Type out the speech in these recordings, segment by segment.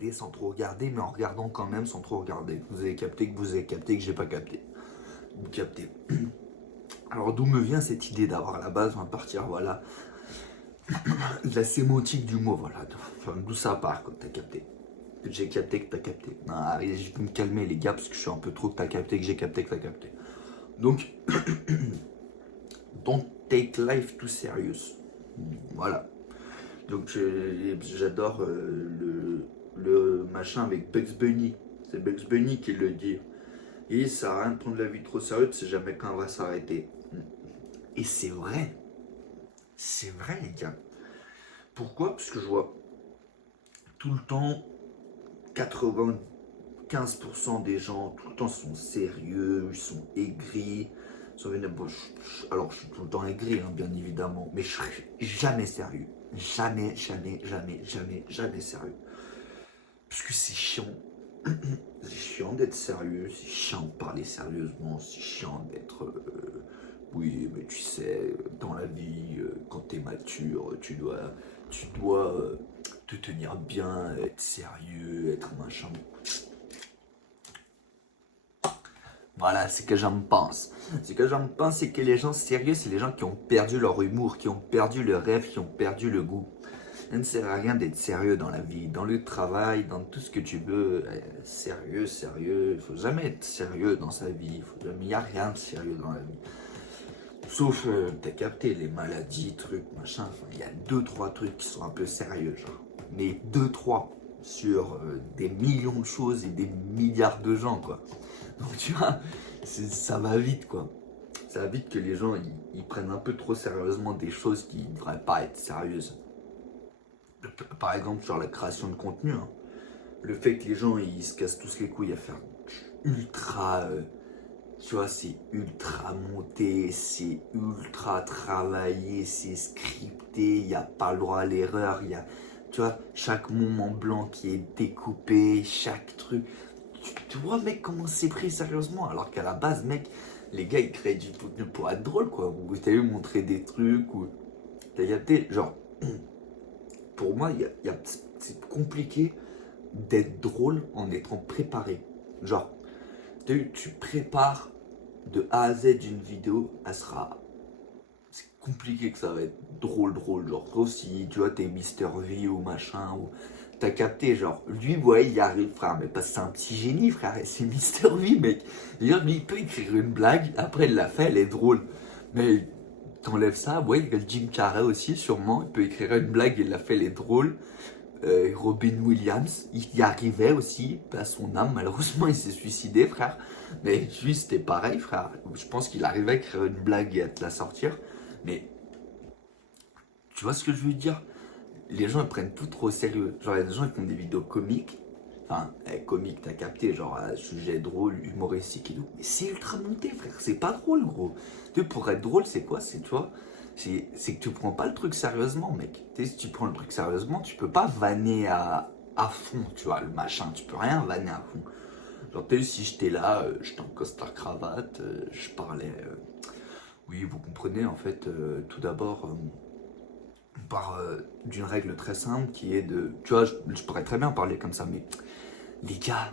regarder sans trop regarder, mais en regardant quand même sans trop regarder. Vous avez capté que vous avez capté que j'ai pas capté. Vous captez. Alors d'où me vient cette idée d'avoir à la base, on va partir, voilà, de la sémantique du mot, voilà. Enfin, d'où ça part, quand t'as capté. Que j'ai capté que t'as capté. Non, allez, je vais me calmer les gars, parce que je suis un peu trop que t'as capté, que j'ai capté que t'as capté. Donc, don't take life too serious. Voilà. Donc j'adore le machin avec Bugs Bunny. C'est Bugs Bunny qui le dit. Et ça sert à rien de prendre la vie trop sérieux, tu sais jamais quand on va s'arrêter. Et c'est vrai. C'est vrai les gars. Pourquoi? Parce que je vois tout le temps 95% des gens, tout le temps sont sérieux, ils sont aigris. Alors je suis tout le temps aigri, hein, bien évidemment, mais je serai jamais sérieux. Jamais, jamais, jamais, jamais, jamais sérieux. Parce que c'est chiant. C'est chiant d'être sérieux, c'est chiant de parler sérieusement, c'est chiant d'être... oui, mais tu sais, dans la vie, quand t'es mature, tu dois te tenir bien, être sérieux, être machin. Voilà, c'est que j'en pense. Ce que j'en pense, c'est que les gens sérieux, c'est les gens qui ont perdu leur humour, qui ont perdu le rêve, qui ont perdu le goût. Ça ne sert à rien d'être sérieux dans la vie, dans le travail, dans tout ce que tu veux. Sérieux, sérieux. Il faut jamais être sérieux dans sa vie. Il n'y a rien de sérieux dans la vie. Sauf, t'as capté, les maladies, trucs, machin. Enfin, il y a 2-3 trucs qui sont un peu sérieux, genre. Mais 2-3 sur des millions de choses et des milliards de gens, quoi. Donc tu vois, ça va vite, quoi. Ça va vite que les gens, ils prennent un peu trop sérieusement des choses qui ne devraient pas être sérieuses. Par exemple, sur la création de contenu, hein. Le fait que les gens, ils se cassent tous les couilles à faire ultra... tu vois, c'est ultra monté, c'est ultra travaillé, c'est scripté, il n'y a pas le droit à l'erreur, il y a, tu vois, chaque moment blanc qui est découpé, chaque truc. Tu vois, mec, comment c'est pris sérieusement, alors qu'à la base, mec, les gars, ils créent du contenu pour être drôle, quoi. Vous t'avez montré des trucs, ou t'as capté, genre, pour moi, c'est compliqué d'être drôle en étant préparé. Genre, tu prépares de A à Z une vidéo, elle sera. C'est compliqué que ça va être drôle, drôle. Genre, sauf si tu vois, t'es Mister V ou machin, ou t'as capté, genre, lui, ouais, il y arrive, frère, mais parce que c'est un petit génie, frère, c'est Mister V, mec. D'ailleurs, lui, il peut écrire une blague, après, il l'a fait, elle est drôle. Mais t'enlèves ça, ouais, il y a le Jim Carrey aussi, sûrement, il peut écrire une blague, il l'a fait, elle est drôle. Robin Williams, il y arrivait aussi, à son âme, malheureusement il s'est suicidé frère, mais lui c'était pareil frère, je pense qu'il arrivait à écrire une blague et à te la sortir, mais tu vois ce que je veux dire? Les gens ils prennent tout trop au sérieux, genre il y a des gens qui font des vidéos comiques, enfin comiques t'as capté, genre sujet drôle, humoristique et tout, mais c'est ultra monté frère, c'est pas drôle gros, tu sais, pour être drôle c'est quoi, c'est tu vois, c'est que tu prends pas le truc sérieusement, mec. Tu sais, si tu prends le truc sérieusement, tu peux pas vanner à fond, tu vois, le machin, tu peux rien vanner à fond. Genre, tu sais, si j'étais là, j'étais en costard cravate, je parlais. Oui, vous comprenez, en fait, tout d'abord, on part d'une règle très simple qui est de. Tu vois, je pourrais très bien parler comme ça, mais les gars,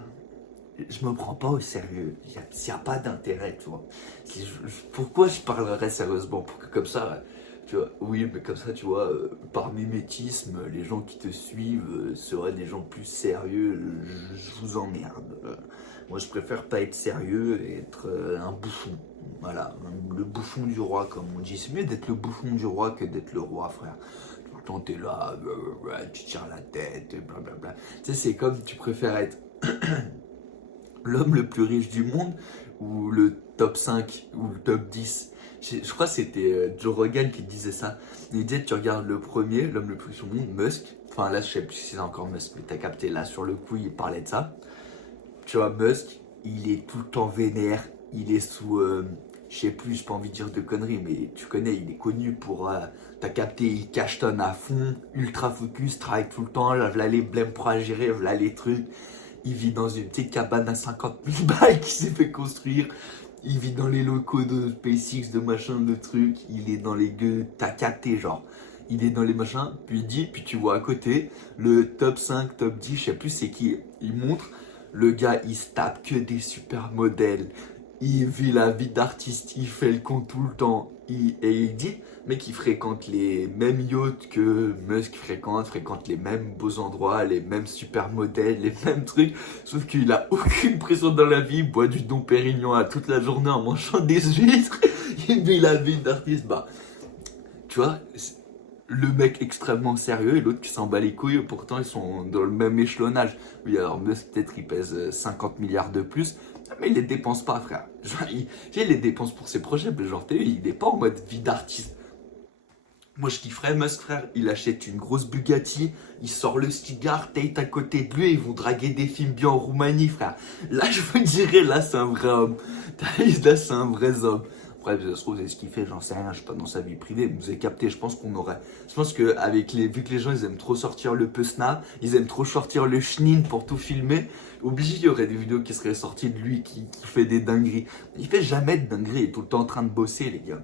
je me prends pas au sérieux. Il y a pas d'intérêt, tu vois. Pourquoi je parlerais sérieusement? Pour que comme ça, tu vois, oui, mais comme ça, tu vois, par mimétisme, les gens qui te suivent seraient des gens plus sérieux. Je vous emmerde. Moi, je préfère pas être sérieux et être un bouffon. Voilà, le bouffon du roi, comme on dit. C'est mieux d'être le bouffon du roi que d'être le roi, frère. Tout le temps, t'es là, tu tires la tête, blablabla. Tu sais, c'est comme tu préfères être l'homme le plus riche du monde ou le top 5 ou le top 10. Je crois que c'était Joe Rogan qui disait ça. Il disait, tu regardes le premier, l'homme le plus riche du monde, Musk. Enfin là, je sais plus si c'est encore Musk, mais t'as capté, là, sur le coup, il parlait de ça. Tu vois, Musk, il est tout le temps vénère. Il est sous... je sais plus, j'ai pas envie de dire de conneries, mais tu connais, il est connu pour... t'as capté, il cachetonne à fond, ultra focus, travaille tout le temps, là les blèmes pour à gérer, là les trucs. Il vit dans une petite cabane à 50 000 balles qui s'est fait construire. Il vit dans les locaux de SpaceX, de machin, de trucs. Il est dans les gueux. T'as capté, genre. il est dans les machins, puis il dit, puis tu vois à côté, le top 5, top 10, je sais plus c'est qui, il montre, le gars, il se tape que des super modèles, il vit la vie d'artiste, il fait le con tout le temps, et il dit, mec, il fréquente les mêmes yachts que Musk fréquente les mêmes beaux endroits, les mêmes super modèles, les mêmes trucs, sauf qu'il a aucune pression dans la vie, il boit du Dom Pérignon à toute la journée en mangeant des huîtres, il vit la vie d'artiste, bah, tu vois, le mec extrêmement sérieux et l'autre qui s'en bat les couilles, pourtant ils sont dans le même échelonnage. Oui, alors Musk, peut-être il pèse 50 milliards de plus, mais il les dépense pas, frère. Genre, il les dépense pour ses projets, mais genre, il est pas en mode vie d'artiste. Moi, je kifferais Musk, frère. Il achète une grosse Bugatti, il sort le cigare, Tate à côté de lui, et ils vont draguer des films bien en Roumanie, frère. Là, je vous dirais, là, c'est un vrai homme. Là, c'est un vrai homme. Après, ça se trouve, c'est ce qu'il fait, j'en sais rien, je suis pas dans sa vie privée. Vous avez capté, je pense qu'on aurait. Je pense que, vu que les gens, ils aiment trop sortir le Pesna, ils aiment trop sortir le Schnin pour tout filmer, obligé, il y aurait des vidéos qui seraient sorties de lui qui fait des dingueries. Il fait jamais de dingueries, il est tout le temps en train de bosser, les gars.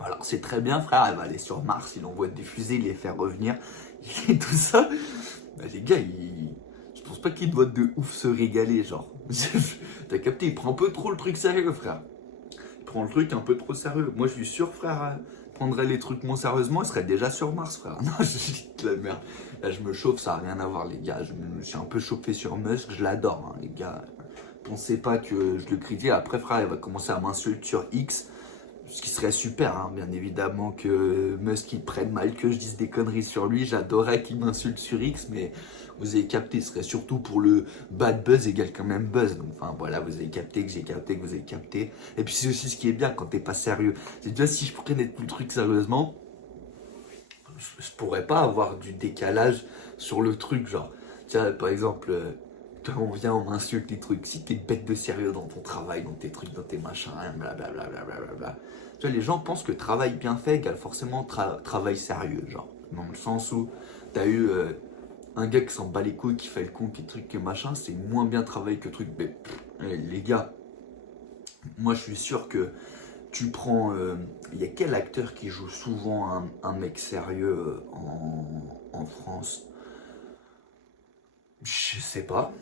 Alors c'est très bien, frère, elle va aller sur Mars, il envoie des fusées, il les fait revenir, et tout ça. Bah, les gars, je pense pas qu'ils doivent de ouf se régaler, genre. T'as capté, il prend un peu trop le truc sérieux, frère. Il prend le truc un peu trop sérieux. Moi, je suis sûr, frère, prendrait les trucs moins sérieusement, il serait déjà sur Mars, frère. Non, je dis de la merde. Là, je me chauffe, ça a rien à voir, les gars. Je me suis un peu chauffé sur Musk, je l'adore, hein, les gars. Pensez pas que je le critique. Après, frère, il va commencer à m'insulter sur X. Ce qui serait super, hein, bien évidemment, que Musk il prenne mal que je dise des conneries sur lui. J'adorerais qu'il m'insulte sur X, mais vous avez capté, ce serait surtout pour le bad buzz égale quand même buzz. Donc, enfin voilà, vous avez capté, que j'ai capté, que vous avez capté. Et puis c'est aussi ce qui est bien quand t'es pas sérieux. C'est déjà si je prenais tout le truc sérieusement, je pourrais pas avoir du décalage sur le truc. Genre, tiens, par exemple, toi, on vient, on m'insulte les trucs. Si t'es bête de sérieux dans ton travail, dans tes trucs, dans tes machins, blablabla, blablabla. Tu vois, les gens pensent que travail bien fait égale forcément travail sérieux. Genre, dans le sens où t'as eu un gars qui s'en bat les couilles, qui fait le con, qui truc, qui machin, c'est moins bien travaillé que truc. Mais les gars, moi je suis sûr que tu prends. Il y a quel acteur qui joue souvent un mec sérieux en France? Je sais pas.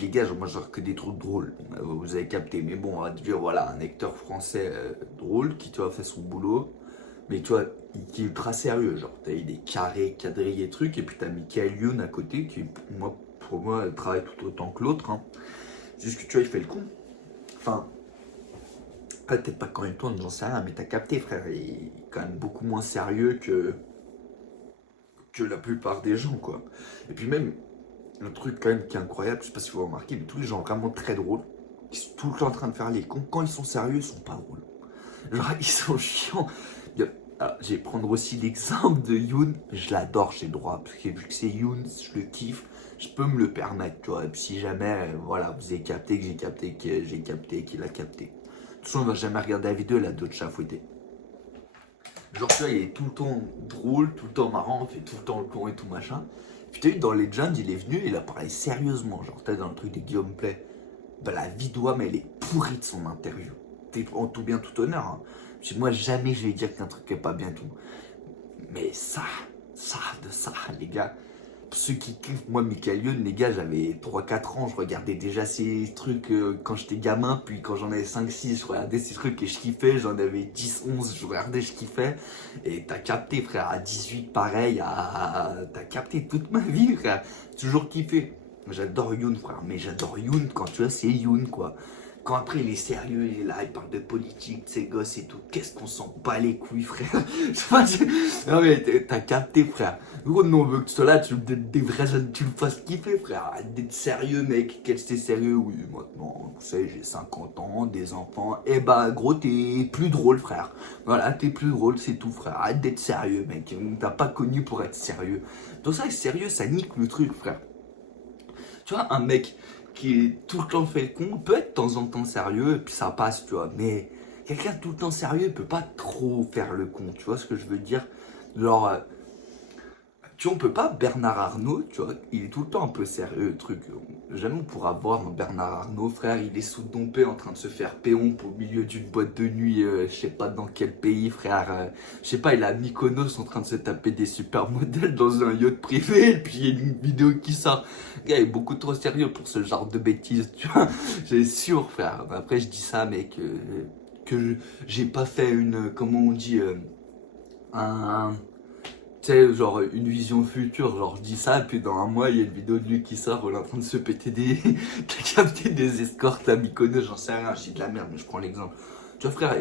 Les gars, moi je vois que des trucs drôles. Vous avez capté. Mais bon, on va dire, voilà, un acteur français drôle qui, tu vois, fait son boulot. Mais tu vois, qui est ultra sérieux. Genre, t'as eu des carrés, quadrillés, trucs. Et puis t'as Michael Youn à côté qui, pour moi, travaille tout autant que l'autre. Hein. C'est juste que tu vois, il fait le con. Enfin, peut-être pas quand il tourne, j'en sais rien. Mais t'as capté, frère. Il est quand même beaucoup moins sérieux que la plupart des gens, quoi. Et puis même, le truc quand même qui est incroyable, je sais pas si vous remarquez, mais tous les gens vraiment très drôles, qui sont tout le temps en train de faire les cons, quand ils sont sérieux, ils sont pas drôles. Genre, ils sont chiants. Alors, je vais prendre aussi l'exemple de Youn, je l'adore, j'ai le droit, parce que vu que c'est Youn, je le kiffe, je peux me le permettre, tu vois. Et puis si jamais, voilà, vous avez capté que j'ai capté, que j'ai capté, qu'il a capté. De toute façon, on va jamais regarder la vidéo, elle a d'autres chats fouettés. Genre, tu vois, il est tout le temps drôle, tout le temps marrant, on fait tout le temps le con et tout machin. Puis t'as vu, dans Legend, il est venu, il a parlé sérieusement. Genre, t'as dans le truc des Guillaume Play. Bah, la vie d'Ouam, elle est pourrie de son interview. T'es en tout bien, tout honneur. Hein. Moi, jamais je vais dire qu'un truc est pas bien tout. Mais ça, les gars. Pour ceux qui kiffent, moi, Michael Youn, les gars, j'avais 3-4 ans, je regardais déjà ces trucs quand j'étais gamin, puis quand j'en avais 5-6, je regardais ces trucs et je kiffais, j'en avais 10-11, je regardais, je kiffais, et t'as capté, frère, à 18, pareil, t'as capté toute ma vie, frère, toujours kiffé. J'adore Youn, frère, mais j'adore Youn quand tu vois, c'est Youn, quoi. Quand après il est sérieux, il est là, il parle de politique, de ses gosses et tout. Qu'est-ce qu'on s'en bat les couilles, frère. Non mais t'as capté, frère. Gros, non, on veut que tu sois là, tu le fasses kiffer, frère. Arrête d'être sérieux, mec. Qu'est-ce que t'es sérieux? Oui, maintenant, vous savez, j'ai 50 ans, des enfants. Eh bah, gros, t'es plus drôle, frère. Voilà, t'es plus drôle, c'est tout, frère. Arrête d'être sérieux, mec. T'as pas connu pour être sérieux. Tout ça, sérieux, ça nique le truc, frère. Tu vois, un mec qui est tout le temps fait le con peut être de temps en temps sérieux et puis ça passe, tu vois. Mais quelqu'un tout le temps sérieux peut pas trop faire le con, tu vois ce que je veux dire? Genre, Tu vois, on peut pas, Bernard Arnault, tu vois, il est tout le temps un peu sérieux, le truc. Jamais on pourra voir un Bernard Arnault, frère, il est sous Dompé en train de se faire péompe au milieu d'une boîte de nuit, je sais pas dans quel pays, frère. Je sais pas, il est à Mykonos en train de se taper des supermodèles dans un yacht privé, et puis il y a une vidéo qui sort. Le gars est beaucoup trop sérieux pour ce genre de bêtises, tu vois. J'ai sûr, frère. Après, je dis ça, mec, j'ai pas fait une, comment on dit, un tu sais, genre une vision future, genre je dis ça, puis dans un mois il y a une vidéo de lui qui sort, il est en train de se péter des. qui a capté des escortes à Mykonos, j'en sais rien, je dis de la merde, mais je prends l'exemple. Tu vois, frère,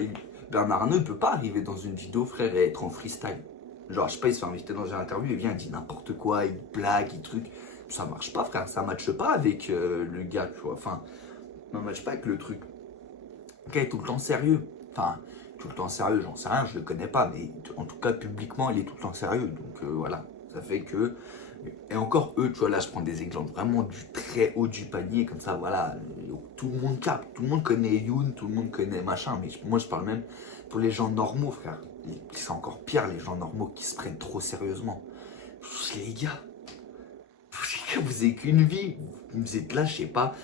Bernard Arnault ne peut pas arriver dans une vidéo, frère, et être en freestyle. Genre, je sais pas, il se fait inviter dans une interview, il vient, il dit n'importe quoi, il blague, il truc. Ça marche pas, frère, ça matche pas avec le gars, tu vois. Enfin, ça matche pas avec le truc. Le gars est tout le temps sérieux. Enfin, tout le temps sérieux, j'en sais rien, je le connais pas, mais en tout cas, publiquement, il est tout le temps sérieux. Donc voilà, ça fait que. Et encore eux, tu vois, là, je prends des exemples vraiment du très haut du panier, comme ça, voilà. Tout le monde capte, tout le monde connaît Youn, tout le monde connaît machin, mais moi, je parle même pour les gens normaux, frère. C'est encore pire, les gens normaux qui se prennent trop sérieusement. Les gars, vous avez qu'une vie, vous êtes là, je sais pas.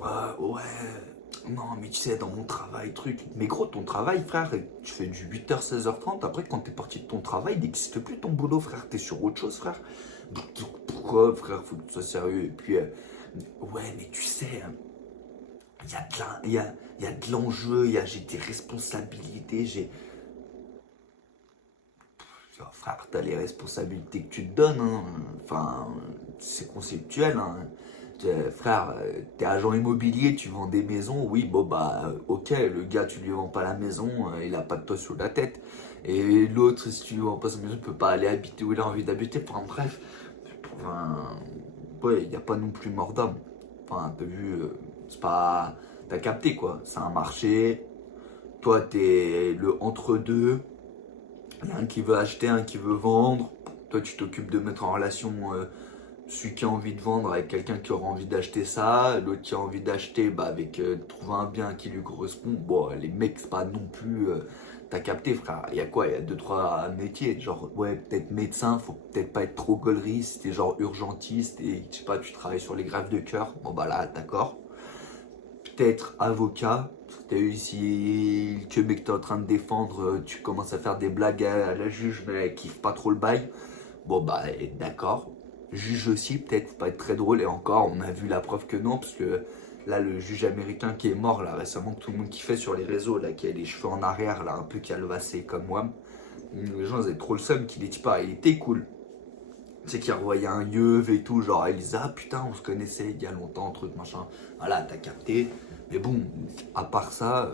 Ouais, non, mais tu sais, dans mon travail, truc. Mais gros, ton travail, frère, tu fais du 8h, 16h30. Après, quand t'es parti de ton travail, il n'existe plus ton boulot, frère. T'es sur autre chose, frère. Donc, pourquoi, frère, faut que tu sois sérieux. Et puis, ouais, mais tu sais, il y a de l'enjeu, j'ai des responsabilités, frère, t'as les responsabilités que tu te donnes, hein. Enfin, c'est conceptuel, hein. Frère, t'es agent immobilier, tu vends des maisons, oui, bon bah, ok, le gars, tu lui vends pas la maison, il a pas de toit sur la tête. Et l'autre, si tu lui vends pas sa maison, il peut pas aller habiter où il a envie d'habiter. Enfin, bref, enfin, ouais, il n'y a pas non plus mort d'homme. Enfin, t'as vu, c'est pas. T'as capté quoi, c'est un marché, toi, t'es le entre-deux. Il y a un qui veut acheter, un qui veut vendre. Toi, tu t'occupes de mettre en relation celui qui a envie de vendre avec quelqu'un qui aura envie d'acheter ça. L'autre qui a envie d'acheter, bah, avec trouver un bien qui lui correspond. Bon, les mecs, c'est pas non plus. T'as capté, frère. Il y a quoi? Il y a deux, trois métiers. Genre, ouais, peut-être médecin, faut peut-être pas être trop gaulerie. Si t'es genre urgentiste et je sais pas, tu travailles sur les greffes de cœur. Bon, bah là, d'accord. Peut-être avocat. T'as eu ici que mec t'es en train de défendre, tu commences à faire des blagues à la juge, mais elle kiffe pas trop le bail. Bon bah d'accord. Juge aussi, peut-être, faut pas être très drôle. Et encore, on a vu la preuve que non, parce que là, le juge américain qui est mort là récemment, que tout le monde kiffait sur les réseaux, là, qui a les cheveux en arrière, là, un peu calvassé comme moi. Les gens ils avaient trop le seum qu'il était pas, il était cool. Tu sais qu'il revoyait un yeuve et tout, genre Elisa, putain, on se connaissait il y a longtemps, truc machin. Voilà, t'as capté. Mais bon, à part ça,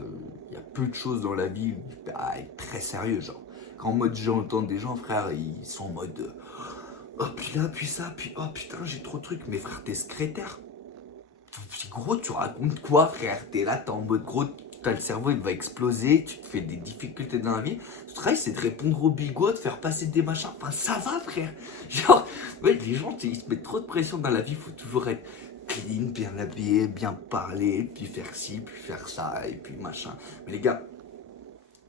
il y a peu de choses dans la vie à être très sérieux, genre. Quand en mode j'entends des gens, frère, ils sont en mode oh puis là, puis ça, puis oh putain, j'ai trop de trucs. Mais frère, t'es secrétaire. Puis gros, tu racontes quoi, frère? T'es là, t'es en mode gros, t'as le cerveau, il va exploser, tu te fais des difficultés dans la vie. Ton travail, c'est de répondre aux bigots, de faire passer des machins. Enfin, ça va, frère. Genre, ouais, les gens, ils se mettent trop de pression dans la vie, faut toujours être clean, bien habillé, bien parler, puis faire ci, puis faire ça, et puis machin. Mais les gars,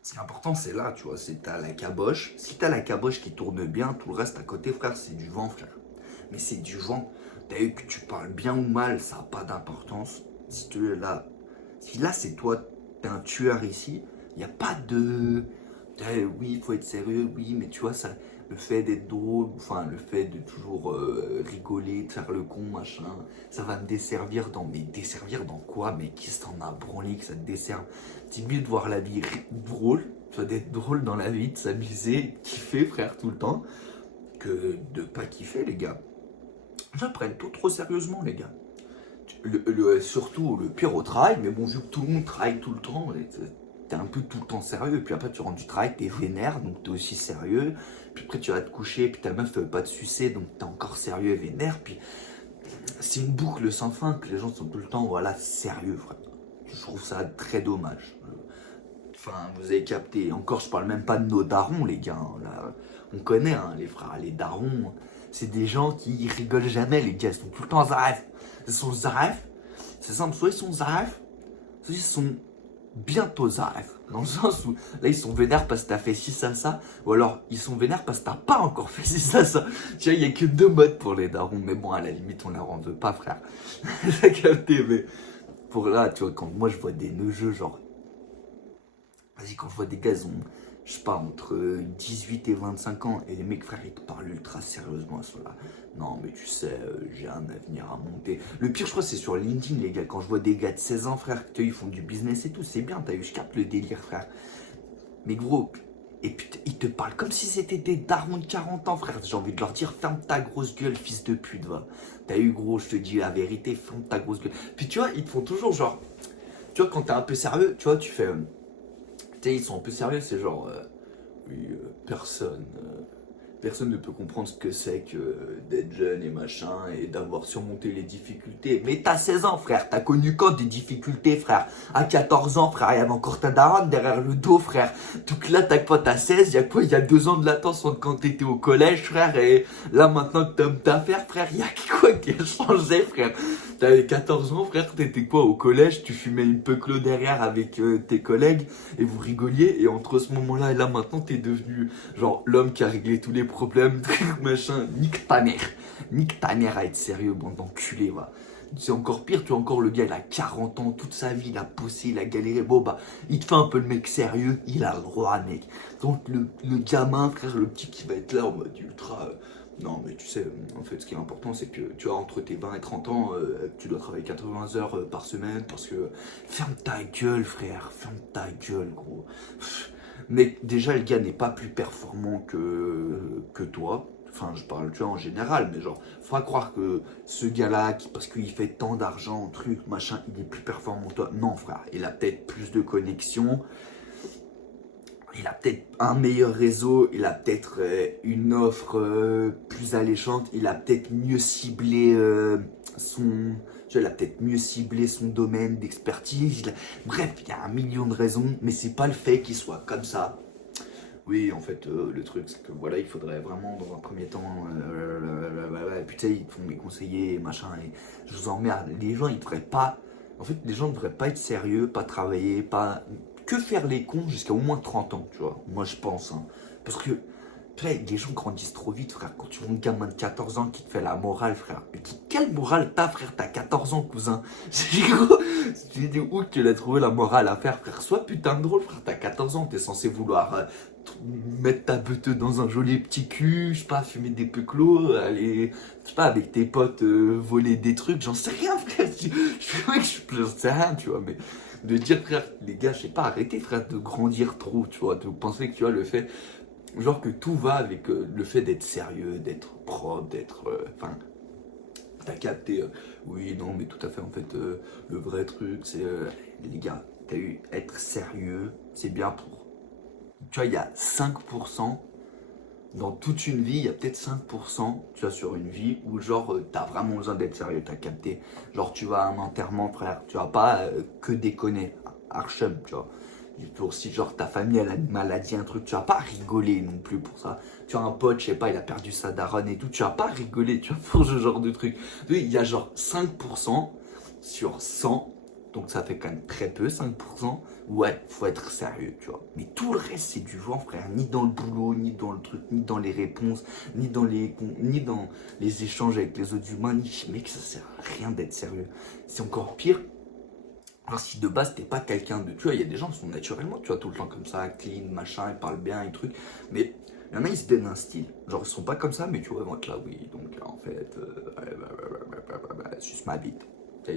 ce qui est important, c'est là, tu vois, c'est t'as la caboche. Si t'as la caboche qui tourne bien, tout le reste à côté, frère, c'est du vent, frère. Mais c'est du vent. T'as vu que tu parles bien ou mal, ça n'a pas d'importance. Si tu es là, si là c'est toi, t'es un tueur ici, il n'y a pas de. Oui, il faut être sérieux, oui, mais tu vois, ça, le fait d'être drôle, enfin, le fait de toujours rigoler, de faire le con, machin, ça va me desservir dans. Mais desservir dans quoi? Mais qui s'en a branlé que ça te desserve? C'est mieux de voir la vie drôle, tu vois, d'être drôle dans la vie, de s'amuser, kiffer, frère, tout le temps, que de pas kiffer, les gars. Les gens prennent tout trop sérieusement, les gars. Surtout le pire au travail, mais bon, vu que tout le monde travaille tout le temps, t'es un peu tout le temps sérieux. Puis après, tu rentres du travail, t'es vénère, donc t'es aussi sérieux. Puis après, tu vas te coucher, puis ta meuf veut pas te sucer, donc t'es encore sérieux et vénère. Puis c'est une boucle sans fin que les gens sont tout le temps, voilà, sérieux, frère. Je trouve ça très dommage. Enfin, vous avez capté. Encore, je parle même pas de nos darons, les gars. Là, on connaît, hein, les frères, les darons. C'est des gens qui rigolent jamais, les gars. Ils sont tout le temps zaref. Ils sont zaref. C'est simple, soit ils sont zaref, soit ils sont bientôt ça arrive. Dans le sens où là ils sont vénères parce que t'as fait ci, ça, ou alors ils sont vénères parce que t'as pas encore fait ci, ça. Tu vois, il y a que deux modes pour les darons, mais bon, à la limite, on leur en veut pas, frère. J'ai capté, mais pour là, tu vois, quand moi je vois des neugeux, genre, vas-y, quand je vois des gars, ils ont, je sais pas, entre 18 et 25 ans, et les mecs, frère, ils te parlent ultra sérieusement à cela. Non, mais tu sais, j'ai un avenir à monter. Le pire, je crois, c'est sur LinkedIn, les gars. Quand je vois des gars de 16 ans, frère, ils font du business et tout, c'est bien, t'as eu, je capte le délire, frère. Mais gros, et putain, ils te parlent comme si c'était des darons de 40 ans, frère. J'ai envie de leur dire, ferme ta grosse gueule, fils de pute, va. T'as eu, gros, je te dis la vérité, ferme ta grosse gueule. Puis tu vois, ils te font toujours genre, tu vois, quand t'es un peu sérieux, tu vois, tu fais. Tu sais, ils sont un peu sérieux, c'est genre, oui, personne ne peut comprendre ce que c'est que d'être jeune et machin et d'avoir surmonté les difficultés. Mais t'as 16 ans, frère, t'as connu quand des difficultés, frère? À 14 ans, frère, il y avait encore ta daronne derrière le dos, frère. Donc là, t'as 16, il y a quoi? Il y a 2 ans de latence entre quand t'étais au collège, frère, et là, maintenant que t'as ta faire, frère, il y a quoi qui a changé, frère? T'avais 14 ans, frère, t'étais quoi au collège? Tu fumais une peu clos derrière avec tes collègues et vous rigoliez. Et entre ce moment-là et là, maintenant, t'es devenu genre l'homme qui a réglé tous les problèmes, truc, machin. Nique ta mère. Nique ta mère à être sérieux, bande d'enculés, va. C'est encore pire, tu vois, encore le gars, il a 40 ans, toute sa vie, il a bossé, il a galéré. Bon, bah, il te fait un peu le mec sérieux, il a le droit, mec. Donc, le gamin, frère, le petit qui va être là en mode ultra. Non, mais tu sais, en fait, ce qui est important, c'est que tu as entre tes 20 et 30 ans, tu dois travailler 80 heures par semaine parce que. Ferme ta gueule, frère, ferme ta gueule, gros. Mais déjà, le gars n'est pas plus performant que toi. Enfin, je parle, tu vois, en général, mais genre, faudra croire que ce gars-là, parce qu'il fait tant d'argent, truc, machin, il est plus performant que toi. Non, frère, il a peut-être plus de connexions, il a peut-être un meilleur réseau, il a peut-être une offre plus alléchante, il a peut-être mieux ciblé son, tu vois, il a peut-être mieux ciblé son domaine d'expertise. Bref, il y a un million de raisons, mais c'est pas le fait qu'il soit comme ça. Oui, en fait, le truc, c'est que voilà, il faudrait vraiment, dans un premier temps, putain, ils te font mes conseillers et machin, et je vous emmerde. Les gens, ils devraient pas, en fait, les gens ne devraient pas être sérieux, pas travailler, pas, que faire les cons jusqu'à au moins 30 ans, tu vois. Moi, je pense, hein. Parce que, tu vois, les gens grandissent trop vite, frère. Quand tu vois un gamin de 14 ans qui te fait la morale, frère. Mais quelle morale t'as, frère? T'as 14 ans, cousin. C'est gros. Tu dis où que tu l'as trouvé la morale à faire, frère? Sois putain de drôle, frère. T'as 14 ans, t'es censé vouloir mettre ta beuteuse dans un joli petit cul, je sais pas, fumer des peuplos, aller, je sais pas, avec tes potes, voler des trucs, j'en sais rien, frère. J'en sais rien, tu vois, mais de dire, frère, les gars, je sais pas, arrêtez, frère, de grandir trop, tu vois, de penser que, tu vois, le fait, genre que tout va avec le fait d'être sérieux, d'être propre, d'être, enfin, t'as capté, oui, non, mais tout à fait, en fait, le vrai truc, c'est, les gars, t'as eu, être sérieux, c'est bien pour, tu vois, il y a 5%, dans toute une vie, il y a peut-être 5%, tu vois, sur une vie, où genre, t'as vraiment besoin d'être sérieux, t'as capté. Genre, tu vas à un enterrement, frère, tu vas pas que déconner, Archem, tu vois. Il faut aussi, genre, ta famille, elle a une maladie, un truc, tu vas pas rigoler non plus pour ça. Tu as un pote, je sais pas, il a perdu sa daronne et tout, tu vas pas rigoler, tu vois, pour ce genre de truc. Oui, il y a genre 5% sur 100, donc ça fait quand même très peu, 5%. Ouais, faut être sérieux, tu vois. Mais tout le reste, c'est du vent, frère. Ni dans le boulot, ni dans le truc, ni dans les réponses, ni dans les échanges avec les autres humains. Mec, ça sert à rien d'être sérieux. C'est encore pire. Alors, si de base, t'es pas quelqu'un de. Tu vois, il y a des gens qui sont naturellement, tu vois, tout le temps comme ça, clean, machin, ils parlent bien et trucs. Mais il y en a, ils se donnent un style. Genre, ils sont pas comme ça, mais tu vois, ils vont être là, oui. Donc, en fait, suce ma bite.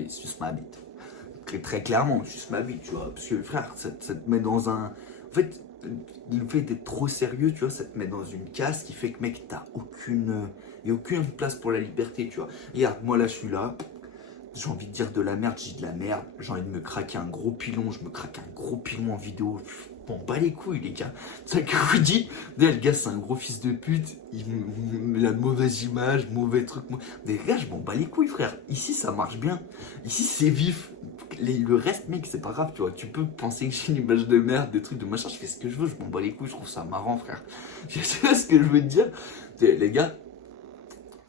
Suce ma bite. Très clairement, juste ma vie, tu vois. Parce que frère, ça te met dans un. En fait, le fait d'être trop sérieux, tu vois, ça te met dans une case qui fait que, mec, t'as aucune. Il n'y a aucune place pour la liberté, tu vois. Regarde, moi là, je suis là. J'ai envie de dire de la merde, je dis de la merde. J'ai envie de me craquer un gros pilon, je me craque un gros pilon en vidéo. Bon, bats les couilles, les gars. C'est ça que je vous dis. Le gars, c'est un gros fils de pute. Il a mauvaise image, mauvais truc. Des gars, je m'en bats les couilles, frère. Ici, ça marche bien. Ici, c'est vif. Le reste, mec, c'est pas grave, tu vois. Tu peux penser que j'ai une image de merde, des trucs de machin. Je fais ce que je veux, je m'en bats les couilles. Je trouve ça marrant, frère. Tu sais ce que je veux te dire? Les gars,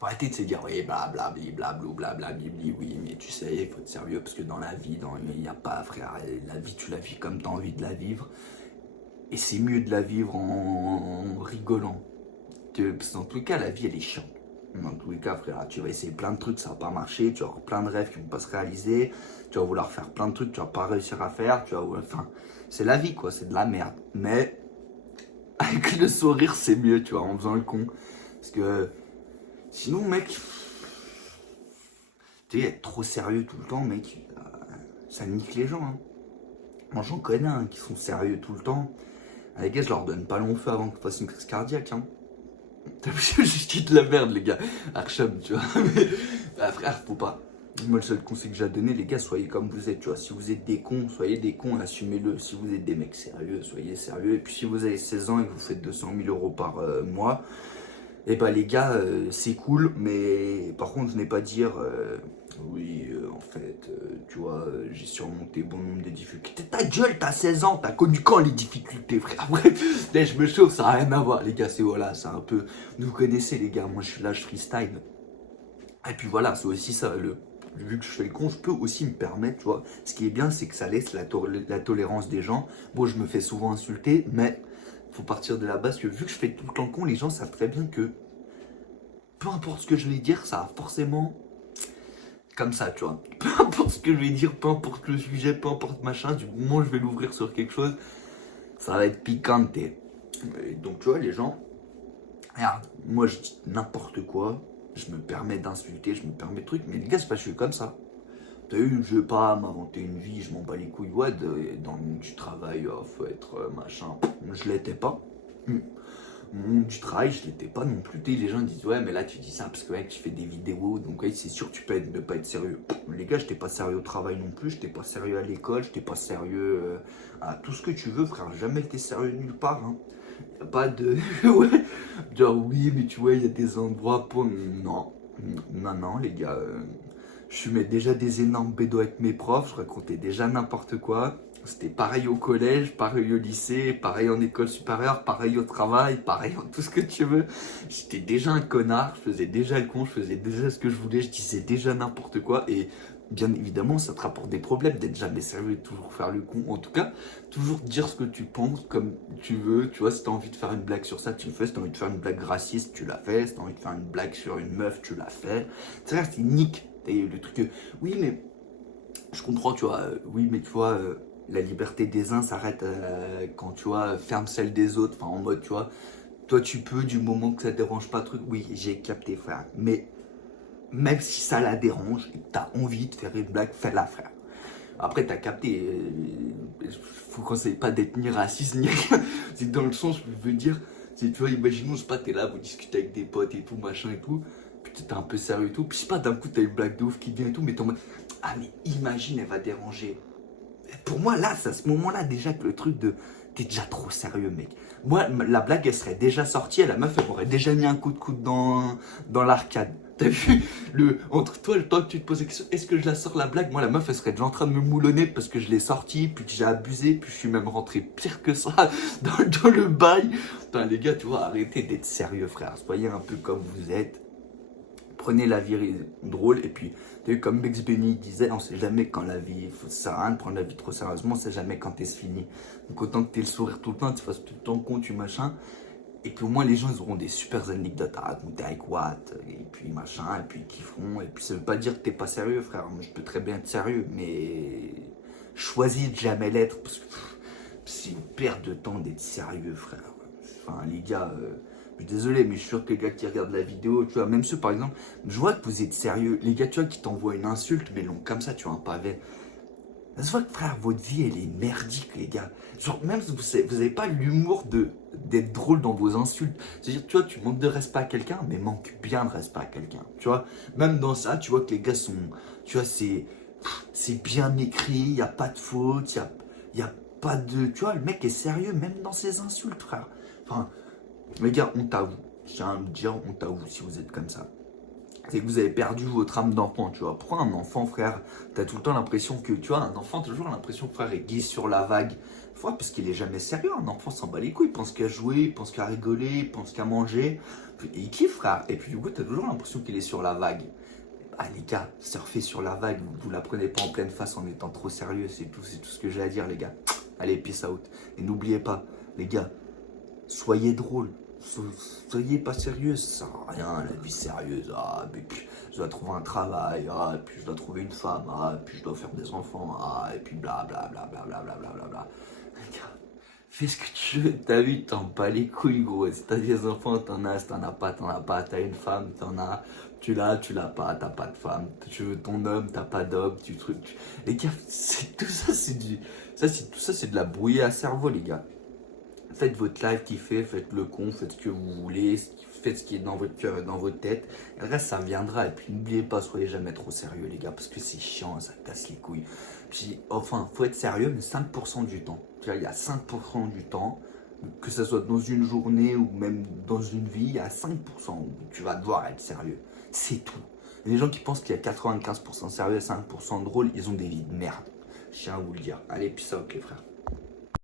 Faut arrêter de se dire, oui, blablabli, blablou, blablabli, oui, mais tu sais, il faut être sérieux parce que dans la vie, il n'y a pas, frère, la vie, tu la vis comme tu as envie de la vivre. Et c'est mieux de la vivre en rigolant. Parce que dans tous les cas, la vie, elle est chiante. Dans tous les cas, frère, tu vas essayer plein de trucs, ça va pas marcher, tu vas avoir plein de rêves qui vont pas se réaliser, tu vas vouloir faire plein de trucs, tu vas pas réussir à faire, enfin, c'est la vie, quoi, c'est de la merde. Mais avec le sourire, c'est mieux, tu vois, en faisant le con. Parce que sinon, mec, tu sais, être trop sérieux tout le temps, mec, ça nique les gens. Hein. Moi, j'en connais qui sont sérieux tout le temps. Les gars, je leur donne pas long feu avant qu'ils fassent une crise cardiaque. Hein. Je dis de la merde, les gars. Archam, tu vois. Mais, bah, frère, faut pas. Moi, le seul conseil que j'ai à donner, les gars, soyez comme vous êtes, tu vois. Si vous êtes des cons, soyez des cons, assumez-le. Si vous êtes des mecs sérieux, soyez sérieux. Et puis, si vous avez 16 ans et que vous faites 200 000 euros par mois, et bah, les gars, c'est cool, mais par contre, venez pas dire, oui, en fait, tu vois, j'ai surmonté bon nombre de difficultés. Ta gueule, t'as 16 ans, t'as connu quand les difficultés, frère? Bref, là, je me chauffe, ça n'a rien à voir, les gars, c'est voilà, c'est un peu. Vous connaissez, les gars, moi, je suis là, je freestyle. Et puis voilà, c'est aussi ça, vu que je fais le con, je peux aussi me permettre, tu vois. Ce qui est bien, c'est que ça laisse la tolérance des gens. Bon, je me fais souvent insulter, mais faut partir de la base que vu que je fais tout le temps le con, les gens savent très bien que peu importe ce que je vais dire, ça va forcément comme ça, tu vois. Peu importe ce que je vais dire, peu importe le sujet, peu importe machin, du moment où je vais l'ouvrir sur quelque chose, ça va être piquante. Et donc, tu vois, les gens, regarde, moi je dis n'importe quoi, je me permets d'insulter, je me permets de trucs, mais les gars, c'est pas que je suis comme ça. T'as vu, je vais pas m'inventer une vie, je m'en bats les couilles, ouais, dans le monde du travail, faut être machin, je l'étais pas. Mon monde du travail, je l'étais pas non plus. Les gens disent, ouais, mais là tu dis ça parce que mec, tu fais des vidéos, donc ouais, c'est sûr que tu peux ne pas être sérieux. Les gars, j'étais pas sérieux au travail non plus, j'étais pas sérieux à l'école, j'étais pas sérieux à tout ce que tu veux, frère. Jamais été sérieux nulle part. Hein. Y a pas de. Ouais, genre oui, mais tu vois, il y a des endroits pour. Non, non, les gars. Je fumais déjà des énormes bédos avec mes profs, je racontais déjà n'importe quoi. C'était pareil au collège, pareil au lycée, pareil en école supérieure, pareil au travail, pareil en tout ce que tu veux. J'étais déjà un connard, je faisais déjà le con, je faisais déjà ce que je voulais, je disais déjà n'importe quoi. Et bien évidemment, ça te rapporte des problèmes d'être jamais sérieux et de toujours faire le con. En tout cas, toujours dire ce que tu penses comme tu veux. Tu vois, si t'as envie de faire une blague sur ça, tu le fais. Si t'as envie de faire une blague raciste, tu la fais. Si t'as envie de faire une blague sur une meuf, tu la fais. C'est vrai, c'est nique. Le truc oui, mais je comprends, tu vois. Oui, mais tu vois, la liberté des uns s'arrête quand tu vois, ferme celle des autres. Enfin, en mode, tu vois, toi, tu peux, du moment que ça te dérange pas, truc. Oui, j'ai capté, frère. Mais même si ça la dérange et que t'as envie de faire une blague, fais-la, frère. Après, t'as capté. Faut qu'on sait pas d'être ni raciste ni rien. C'est dans le sens, je veux dire, c'est, tu vois, imaginons, je sais pas, t'es là, vous discutez avec des potes et tout, machin et tout. Puis t'es un peu sérieux et tout. Puis je sais pas, d'un coup, t'as une blague de ouf qui vient et tout, mais t'es en mode, ah, mais imagine, elle va déranger. Et pour moi, là, c'est à ce moment-là, déjà, que le truc de. T'es déjà trop sérieux, mec. Moi, la blague, elle serait déjà sortie, et la meuf, elle m'aurait déjà mis un coup de coude dans l'arcade. T'as vu entre toi, le temps que tu te poses la question, est-ce que je la sors la blague? Moi, la meuf, elle serait déjà en train de me moulonner parce que je l'ai sortie, puis que j'ai abusé, puis je suis même rentré pire que ça dans le bail. Putain, les gars, tu vois, arrêtez d'être sérieux, frère. Soyez un peu comme vous êtes. Prenez la vie drôle, et puis, tu sais, comme Bugs Bunny disait, on sait jamais quand la vie, ça sert à rien de prendre la vie trop sérieusement, on sait jamais quand c'est fini. Donc autant que tu aies le sourire tout le temps, tu fasses tout le temps con, tu machin, et puis au moins les gens ils auront des super anecdotes à raconter avec Watt, et puis machin, et puis ils kifferont, et puis ça veut pas dire que t'es pas sérieux, frère, moi je peux très bien être sérieux, mais choisis de jamais l'être, parce que c'est une perte de temps d'être sérieux, frère. Enfin, les gars, je suis désolé, mais je suis sûr que les gars qui regardent la vidéo, tu vois, même ceux par exemple, je vois que vous êtes sérieux. Les gars, tu vois, qui t'envoient une insulte, mais long comme ça, tu vois, un pavé. Ça se voit que, frère, votre vie, elle est merdique, les gars. Genre, même si vous avez pas l'humour d'être drôle dans vos insultes. C'est-à-dire, tu vois, tu manques de respect à quelqu'un, mais manque bien de respect à quelqu'un. Tu vois, même dans ça, tu vois que les gars sont. Tu vois, c'est bien écrit, il n'y a pas de faute, il y a pas de. Tu vois, le mec est sérieux, même dans ses insultes, frère. Enfin, les gars, honte à vous. Je tiens à me dire honte à vous si vous êtes comme ça. c'est que vous avez perdu votre âme d'enfant, tu vois. Pourquoi un enfant, frère, t'as tout le temps l'impression que, tu vois, un enfant, t'as toujours l'impression que, frère, il glisse sur la vague. Pourquoi? Parce qu'il est jamais sérieux, un enfant s'en bat les couilles, il pense qu'à jouer, il pense qu'à rigoler, il pense qu'à manger. Et il kiffe, frère. Et puis du coup, t'as toujours l'impression qu'il est sur la vague. Ah les gars, surfer sur la vague, vous la prenez pas en pleine face en étant trop sérieux, c'est tout ce que j'ai à dire les gars. Allez, peace out. Et n'oubliez pas, les gars, soyez drôles. Soyez pas sérieux, ça sert à rien, la vie sérieuse. Ah, et puis je dois trouver un travail, ah, et puis je dois trouver une femme, ah, et puis je dois faire des enfants, ah, et puis bla bla bla bla bla bla bla bla bla. Les gars, fais ce que tu veux, t'as vu, t'en bats les couilles, gros. Si t'as des enfants, t'en as, si t'en as pas, t'en as pas. T'as une femme, t'en as, tu l'as pas, t'as pas de femme. Tu veux ton homme, t'as pas d'homme, Les gars, tout ça, c'est du. Tout ça, c'est de la brouillée à cerveau, les gars. Faites votre live, kiffez, faites le con, faites ce que vous voulez, faites ce qui est dans votre cœur et dans votre tête. Et le reste, ça viendra. Et puis n'oubliez pas, soyez jamais trop sérieux, les gars, parce que c'est chiant, ça casse les couilles. Puis, enfin, faut être sérieux, mais 5% du temps. Tu vois, il y a 5% du temps, que ce soit dans une journée ou même dans une vie, il y a 5% où tu vas devoir être sérieux. C'est tout. Les gens qui pensent qu'il y a 95% sérieux et 5% drôle, ils ont des vies de merde. Je tiens à vous le dire. Allez, peace out, les frères.